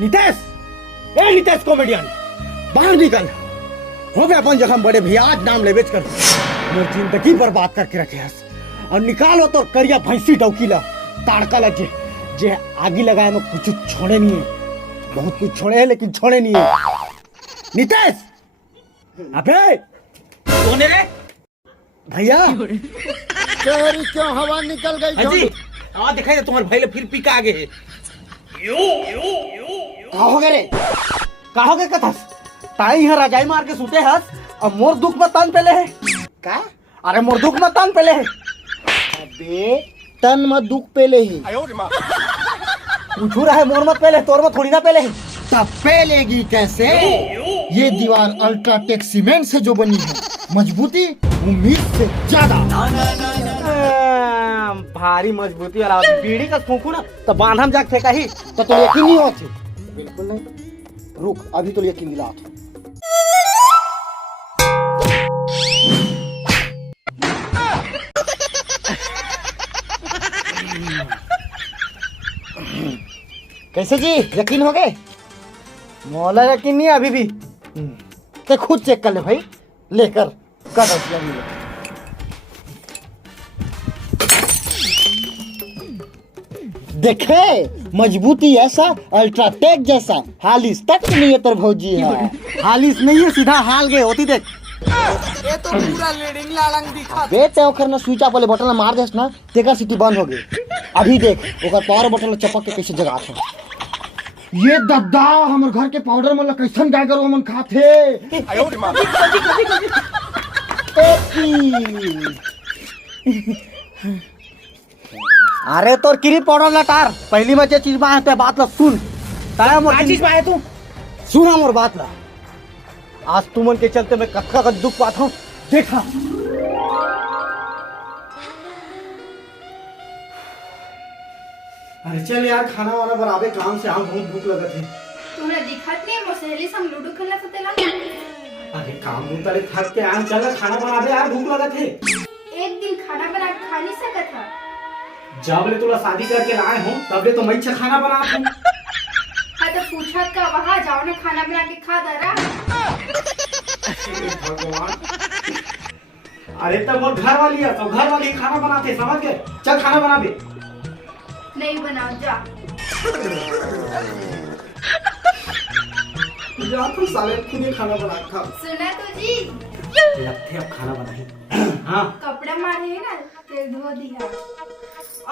नितेश, ए Nitesh comedian, बाहर निकल। हो गया अपन जगह बड़े भैया, आज नाम ले बेच कर मेरी जिंदगी बर्बाद करके रखे हस। और निकालो तो करिया भैंसी डौकीला ताड़का लगे जे आगे लगाए में कुछ छोड़े नहीं है। बहुत कुछ छोड़े है लेकिन छोड़े नहीं है। नितेश, अबे कौन है रे भैया? क्यों हवा निकल गई? हाजी आवाज दिखाई दे, तुम्हारे भाई ले फिर पीका आगे है। का हो गए रे? का हो गए कथस? ताई है राजाई मार के सूते हस और मोर दुख में तन पेले है। का? अरे मोर दुख में तन पेले है। अबे तन में दुख पेले ही पूछू रहा है, मोर मत पेले, तोर में थोड़ी ना पेले है। तब पेलेगी कैसे? ये दीवार अल्ट्राटेक सीमेंट से जो बनी है, मजबूती उम्मीद से ज्यादा। भारी मजबूती वाला बीड़ी का फूंकू ना तो बांधम जाग फेंका ही तो तुम यकीन नहीं होती। बिल्कुल नहीं, रुक अभी तो यकीन दिला। कैसे जी, यकीन हो गए? मौला यकीन नहीं अभी भी। तो खुद चेक कर ले भाई, लेकर कर। देखे मजबूती ऐसा, अल्ट्राटेक जैसा, हालिस तक नहीं है तर भौजी है। हालिस नहीं है, सीधा हाल गए होती देख। ये तो पूरा लीडिंग लालंग दिखा। बेटे ओकर ना स्विच ऑफ वाले बटन में मार देस ना, तेकर सिटी बंद हो गई। अभी देख ओकर पावर बटन चपक के कैसे जगा था। ये दद्दा हमर घर के पाउडर मतलब कैसन गाय करो मन खाथे। अरे तोर किरी पाउडर लटार पहली में जे चीज बा है बात ला सुन। ताया मोर क्या चीज बा है तू? सुना मोर बात ला। आज तुमन के चलते मैं कक्का का दुख पाता हूँ, देखा। अरे चल यार, खाना वाना बनावे काम से हम बहुत भूख लगत है। तूने दिखत नहीं मोर सहेली संग लूडो खेलना सतेला। अरे काम मुंह तले थक के आन, चल खाना बनावे यार, भूख लगत है। एक दिन खाना बना के खा नहीं सकत था। जब ले तुला शादी करके लाए हूँ तब ले तो मैं अच्छा खाना बनाता हूँ। हाँ तो पूछत का वहाँ जाओ ना खाना बना के खा दरा। भगवान, अरे तब वो घर वाली है तो घर वाली खाना बनाते, समझ गए? चल खाना बना दे। नहीं बनाओ जा। या तो साले खुद ही खाना बना खा। सुना तो जी, लगते अब खाना बनाए। हाँ कपड़ा मारे है ना तेल धो दिया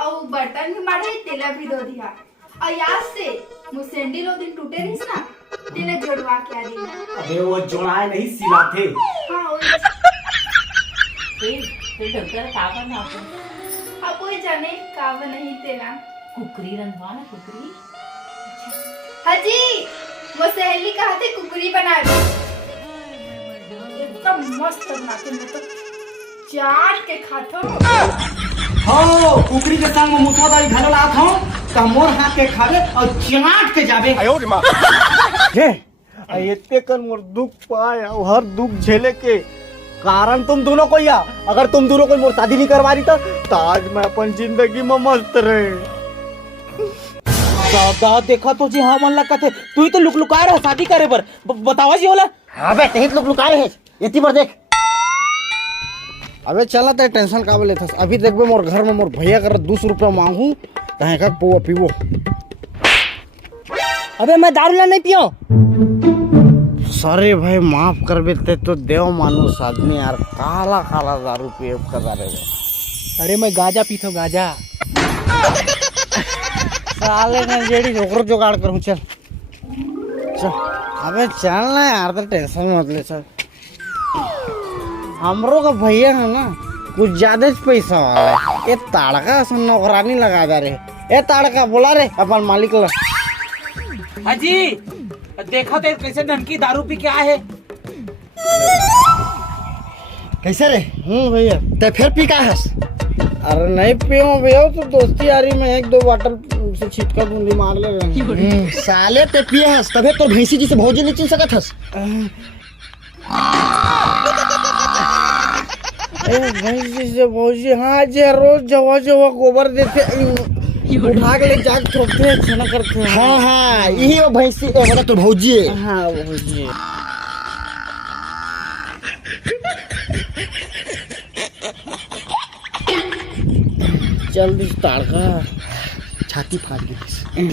और बर्तन भी मारे तेला भी धो दिया। और याद से मुझे लो दिन टूटे रही ना, तेने जोड़वा के आ दिया। अबे वो जोड़ाए नहीं, सिलाते। हाँ अब कोई जाने कावा नहीं तेला कुकरी रंधवा ना कुकरी। हाजी वो सहेली कहा थे कुकरी बनाए एकदम मस्त बनाते, मैं तो चाट के खातो। हो कुकरी के संग में मुसवा दाई घालो लात हूँ तो मोर हाथ के खावे और चाट के जावे। जे इतने कर मोर दुख पाए और हर दुख झेले के कारण तुम दोनों को या अगर तुम दोनों को मोर शादी नहीं करवा रही तो आज मैं अपन जिंदगी में मस्त रहे। दादा देखा तो जी, हाँ मन लगा थे तू ही तो लुक लुका रहा शादी करे पर बतावा जी होला। हाँ बे तेहित लोग लुकाए है, इतनी बार देख। अबे चला ते टेंशन का बोले था। अभी देखबे मोर घर में मोर भैया कर 200 रुपया मांगू तहे का पोवा पीवो। अबे मैं दारू ला नहीं पियो। सॉरी भाई, माफ कर बेते तो देव मानुस आदमी यार, काला काला दारू पिए कर रहे। अरे मैं गाजा पीतो गाजा। साले ने जेडी ओकरो जुगाड़ करूं। चल चल अबे चल ना यार, तो टेंशन मत ले। चल हमरो का भैया है ना कुछ ज्यादा पैसा वाला है। ये ताड़का से नौकरानी लगा दे रे। ए ताड़का बोला रे अपन मालिक ला। हाजी देखा तो कैसे ढंकी दारू पी क्या है। कैसे रे? भैया ते फिर पी का हस? अरे नहीं पियो भैया, तो दोस्ती यारी में 1-2 बॉटल से छिटका बूंदी मार ले। साले ते पिए हस तबे तो भैंसी जी से भौजी नहीं चिन सकत हस। भैंसी से भौजी, हाँ जे रोज जवा जवा गोबर देते उठा के ले जाके ठोकते हैं छना करते हैं। हाँ हाँ यही वो भैंसी मतलब तो भौजी है। हाँ वो जी जल्दी स्टार्ट कर। छाती फाड़ गई।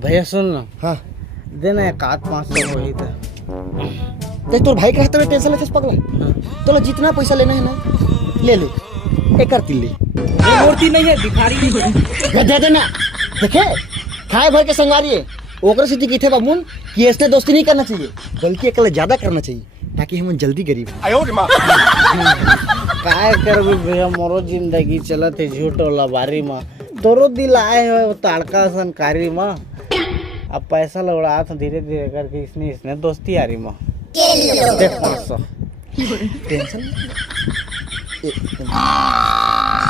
भैया सुन ना, हाँ देना एक आध 500 वही था। देख तोर भाई कहते हुए टेंशन लेते पगला। तो जितना पैसा लेना है ना ले ले, एक करती ले। ये मूर्ति नहीं है, भिखारी है। दे देना। देखे खाए भर के संगवारी है ओकरे से दिखे बाबून कि इसने दोस्ती नहीं करना चाहिए बल्कि एकला ज्यादा करना चाहिए ताकि हम जल्दी गरीब काय करबे भैया, मोरो जिंदगी चलत है झूठ वाला बारी में। तोरो दिल आए हो ताड़का संकारी में, अब पैसा लौड़ा तो धीरे धीरे करके इसने दोस्ती आ रही माँ। देख 500 टेंशन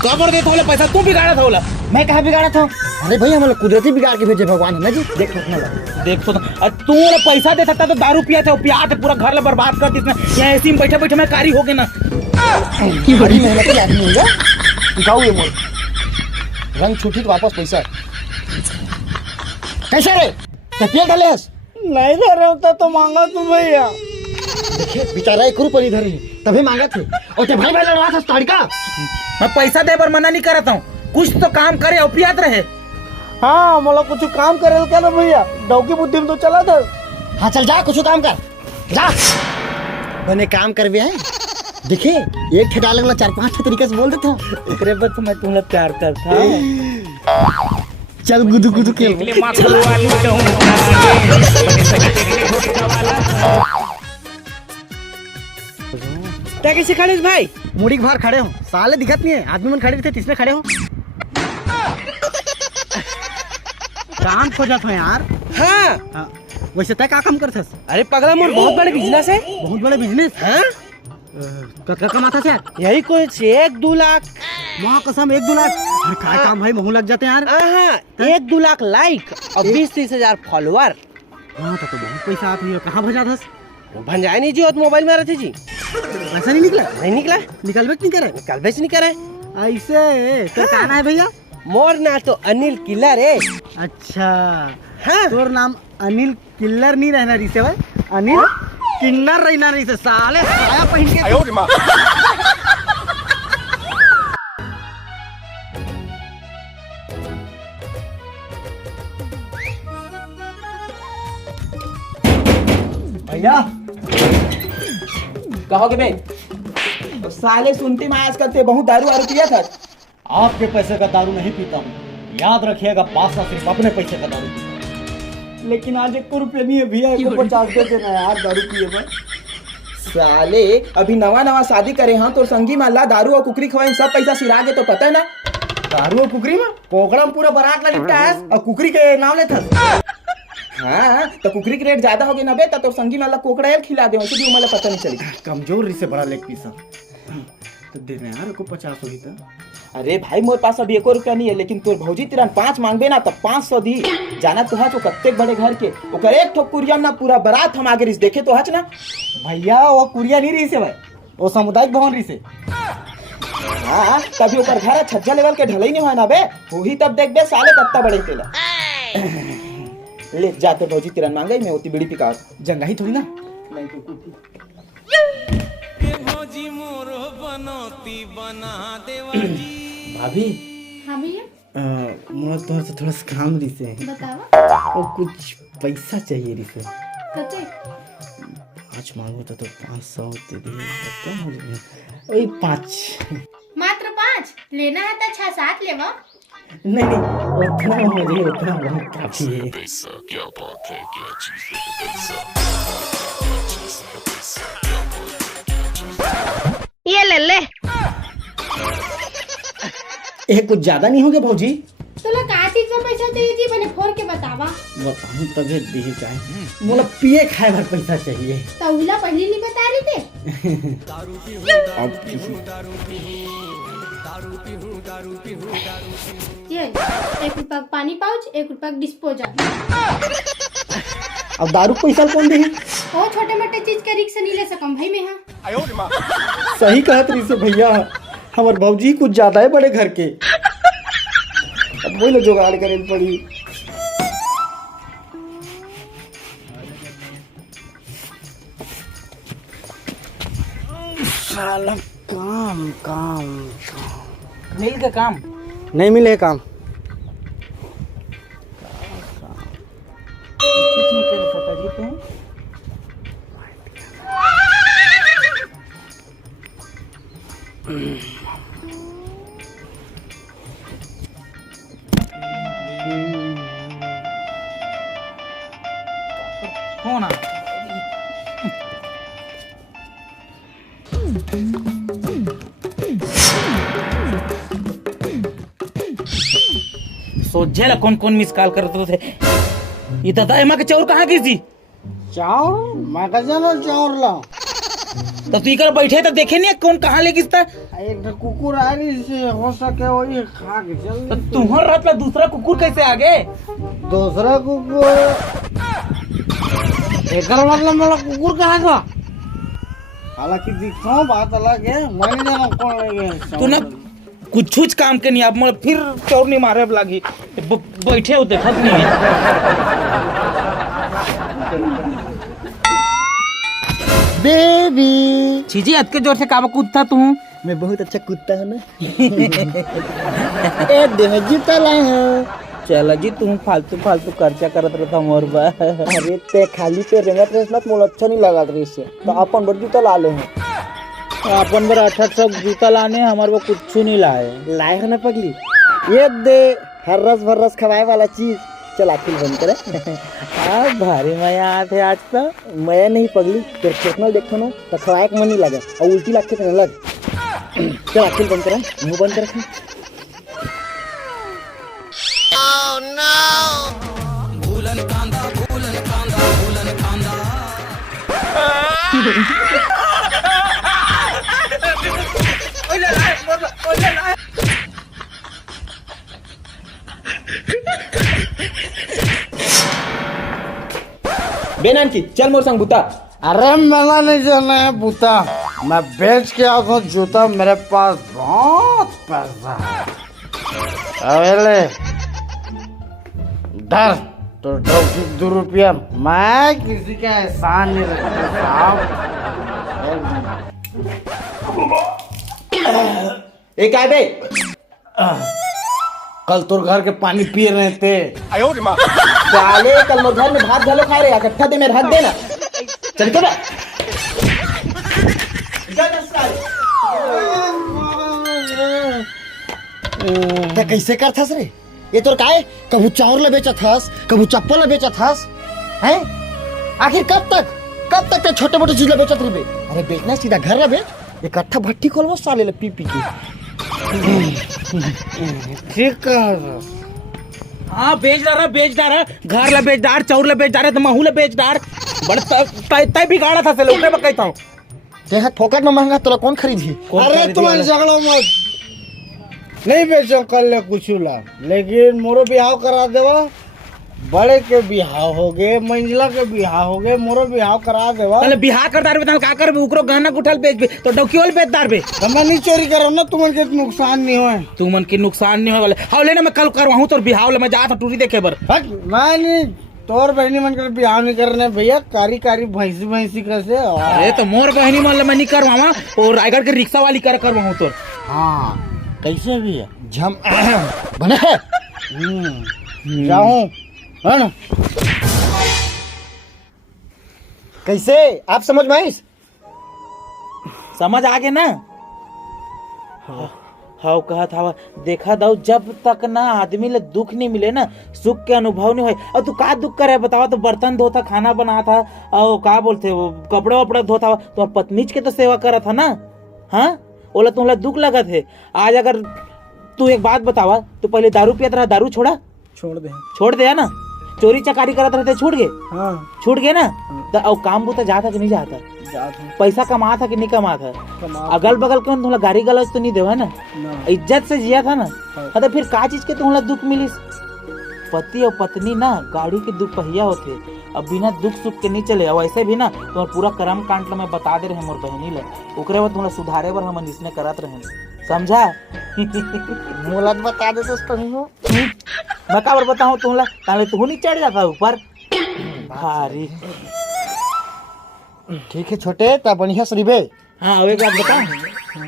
कबर दे थोड़ा पैसा, तू बिगाड़ा था बोला। मैं कहा बिगाड़ा था। अरे भैया हम लोग कुदरती बिगाड़ के भेजे भगवान है ना जी। देख रखना लगा देख तो तू वाला पैसा दे सकता तो दारू पिया था, पिया थे पूरा घर ला बर्बाद कर दिया। यहाँ ऐसी में बैठे बैठे मैं कारी हो गए ना। बड़ी मेहनत आदमी होगा दिखाओ ये मोर रंग छुट्टी तो वापस पैसा कैसे रे तेल डाले हस नहीं दे रहे होता तो मांगा तू भैया। देखिए बेचारा 1 रुपया इधर ही तभी मांगा थे और ते भाई लड़वा था तड़का। मैं पैसा दे पर मना नहीं करता हूँ, कुछ तो काम करे और पियात रहे। हाँ मतलब कुछ काम करे क्या ना भैया, डौकी बुद्धि में तो चला था। हाँ चल जा कुछ काम कर जा बने काम कर हैं। देखिए एक ठे डाले वाला 4-5 ठे तरीके से बोल देता हूँ। एकरे पर तो मैं तुम्हें प्यार करता। चल गुदु गुदु खेल क्या कैसे खड़े भाई? मुड़ी के बाहर खड़े हो साले दिखत नहीं है आदमी मन खड़े थे तीसरे खड़े हो काम खोजत हो यार। हाँ वैसे तय का काम करते? अरे पगला मोर बहुत बड़े बिजनेस है। बहुत बड़े बिजनेस हाँ कतका कमाता है? यही कुछ 1-2 लाख। वहाँ कसम 1-2 लाख। अरे काय काम भाई महू लग जाते हैं यार। 1-2 लाख लाइक और 20-30 हजार फॉलोअर। हाँ तो बहुत पैसा आती है। कहाँ भजा था? भंजाए नहीं जी, वो तो मोबाइल में रहते जी। पैसा नहीं निकला? नहीं निकला, निकलबे नहीं करे। कल बेच नहीं करे ऐसे तो क्या नाम है भैया? मोर ना तो अनिल किलर है। अच्छा हाँ तोर नाम अनिल किल्लर नहीं रहना रही से भाई, अनिल किन्नर रहना रही से। साले साया पहन के भैया कहोगे बे? साले सुनते में आज करते बहुत दारू वारू पिया था। आपके पैसे का दारू नहीं पीता हूँ, याद रखिएगा। बादशाह सिर्फ अपने पैसे का दारू पीता है। लेकिन आज 1 रुपया नहीं है भैया, 150 दे देना यार दारू पिए में। साले अभी नवा शादी करे हाँ तो संगी माला दारू और कुकरी खवाए सब पैसा सिरा के तो पता है ना। दारू और कुकरी में पोकड़ा में पूरा बारात ला लिपटा है और कुकरी के नाम लेता। हाँ तो कुकरी के रेट ज्यादा हो गए ना बे, तो संगी माला कोकड़ा खिला दे भी मला पता नहीं चली। कमजोर रिसे बड़ा लेग पीसा तो देना यार को 50 होगी तो। अरे भाई मोर पास अभी 1 रुपया नहीं है, लेकिन तोर भौजी तेरा 5 मांगबे ना तो 500 दी। जाना तो है तो कत्ते बड़े घर के ओकर एक ठो कुरिया ना पूरा बारात हम आगे रिस देखे तो हच ना भैया वो कुरिया नहीं रही से भाई, वो सामुदायिक भवन रही से। हाँ तभी ओकर घर छज्जा लेवल के ढलई नहीं है ना बे, वही तब देख बे साले कत्ता बड़े तेला। ले जाते भौजी तेरा मांगे मैं होती बीड़ी पिका जंगा ही थोड़ी ना। भाभी हाँ भैया मोर तोहर से थोड़ा सा काम रही से बतावा और कुछ पैसा चाहिए रही से। कते 5 मांगो तो 500 दे दे कम हो जाएगा। वही 5 मात्र 5 लेना है तो 6-7 लेवा। नहीं उतना मुझे उतना बहुत काफी है। ये ले ले। ये कुछ ज्यादा नहीं हो गया भौजी? तोला का चीज में पैसा चाहिए जी, मैंने फोड़ के बतावा। बताऊं तभी दी चाहे मोला पिए खाए भर पैसा चाहिए। तौला पहले नहीं बता रहे थे। ये 1 रुपया का पानी पाउच, 1 रुपया का डिस्पोजल। अब दारू पैसा कौन दे? वो छोटे मोटे चीज के रिक्स नहीं ले सकम भाई मैं। हाँ सही कहत रही से भैया, हमार भौजी कुछ ज्यादा है बड़े घर के। वही ना जुगाड़ करे पड़ी। साला काम काम मिल के काम नहीं मिले काम। कुछ नहीं कर सकता जी तुम। हो ना सोझेला कौन कौन मिस कॉल करते थे। ये दादा एमा के चाउर कहाँ गई थी? चाउर मैं का जाना चाउर ला। तो तू इकर बैठे तो देखे नहीं कौन कहाँ ले गिसता। एक तो कुकुर आ रही से हो सके वही खा के चल। तो तुम्हार रात में दूसरा कुकुर कैसे आ गए? दूसरा कुकुर एकर मतलब मेरा कुकुर कहाँ था? हालांकि दिखाओ बात अलग है, मैं नहीं जाना कौन ले गया। तू ना कुछ काम के नहीं, अब मैं फिर चोर नहीं मारे अब लागी बैठे हो देखत नहीं है। बेबी चीजी अतके जोर से काबा कूदता तू। मैं बहुत अच्छा कुत्ता हूँ ना। ए दे में जूता लाए हैं। चला जी तुम फालतू फालतू खर्चा करत रहता मोर बा। अरे ते खाली पे रेंगत रहे ना मोला अच्छा नहीं लगा रही से तो अपन बड़ जूता ला ले हैं। अपन बार 800 जूता लाने हमारे वो कुछ नहीं लाए। लाए है ना पगली, ये दे हर्रस भर्रस खवाए वाला चीज। चल आखिर बंद करे। आज भारी मजा आते आज तो। मैं नहीं पगली तेरे चश्मा देखो ना तो खवाए मन नहीं लगा और उल्टी लगते तो लग। चल आखिर बंद करे, मुंह बंद करे। बेनान की चल मोर संग बुता। अरे मला नहीं जाना है बूता, मैं बेच के आता हूँ जूता, मेरे पास बहुत पैसा है। अवेले डर तो 2 रुपया, मैं किसी का एहसान नहीं रखता साहब। एक आए बे कल तोर घर के पानी पी रहे थे। साले कल मोर घर में भात घलो खाए रे, इकट्ठा दे में रख देना। चल के बे ते कैसे करथस रे? ये तोर काहे कभू चाउर ले बेचत हस, कभू चप्पल ले बेचत हस, हैं? आखिर कब तक ते छोटे मोटे चीज ले बेचत रही बे? अरे बेचना सीधा घर ले बेच, इकट्ठा भट्टी खोलबो साले ले पी के। ठीक कहा। हाँ बेच डारा घर ला बेच डार, चाउर ला बेच डार, तो महू ला बेच डार। बड़ा तय बिगाड़ा था से लोग मैं कहता हूँ। ते फोकट में महंगा तोला कौन खरीदी? अरे तुम्हारे झगड़ो मत, नहीं बेचो कल ले कुछ ला, लेकिन मोरो बिहाव करा देवा। बड़े के बिहाव हो गए, मंजिला के बिहाव हो गए, मोरो बिहाव करा देवा। अरे बिहार करदार बे का कर उकरो गहना गुठल बेच बे तो डौकीओल बेचदार बे। मैं नहीं चोरी करो ना, तुमन के नुकसान नहीं होए। तुमन के नुकसान नहीं होए वाले। हां लेना मैं कल करवाऊं तोर बिहाव ले, मैं जा था टूरी देखे बर। हट, मैं नहीं तोर बहनी मन कर बिहाव नहीं करने भैया, कारी भैंसी कैसे। अरे तो मोर बहनी मन ले मैं नहीं करवावा, और रायगढ़ के रिक्शा वाली करवाऊं तोर। हाँ कैसे भी है झम बने जाऊं है ना? कैसे आप समझ में समझ आ गए ना? हाँ कहा था देखा दाऊ, जब तक ना आदमी ले दुख नहीं मिले ना सुख के अनुभव नहीं हो। और तू का दुख करे बतावा? तो बर्तन धोता, खाना बना था, और का बोलते वो कपड़े वपड़े धोता, तो पत्नी के तो सेवा करा था ना। हाँ बोला तुम्हारा दुख लगा थे। आज अगर तू एक बात बतावा, तू पहले दारू पिया था, दारू छोड़ दे है ना? चोरी चकारी करत रहते छूट गए? हाँ छूट गए ना? तो अब काम बुता जाता कि नहीं जाता? पैसा कमा था कि नहीं कमा था? अगल बगल के तुम्हारा गाड़ी गलौज तो नहीं देवा ना? इज्जत से जिया था ना? हाँ तो फिर का चीज के तुम्हारा दुख मिलिस? पति और पत्नी ना गाड़ी के दुपहिया होते, अब बिना दुख सुख के नहीं चले। और ऐसे भी ना तुम्हारा पूरा कर्म कांड ला मैं बता दे रहे मोर बहनी ले, ओकरे बाद तुम्हारा सुधारे बर हम इसने करत रहे, समझा? मोला बता दे दोस्तों। मैं काबर बताऊं तुमला ताले तू नहीं चढ़ जाता ऊपर भारी। ठीक है छोटे तब बढ़िया से रिबे। हाँ अब एक बात बता,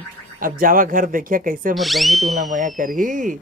अब जावा घर देखिया कैसे मोर बहनी तुमला मया करही।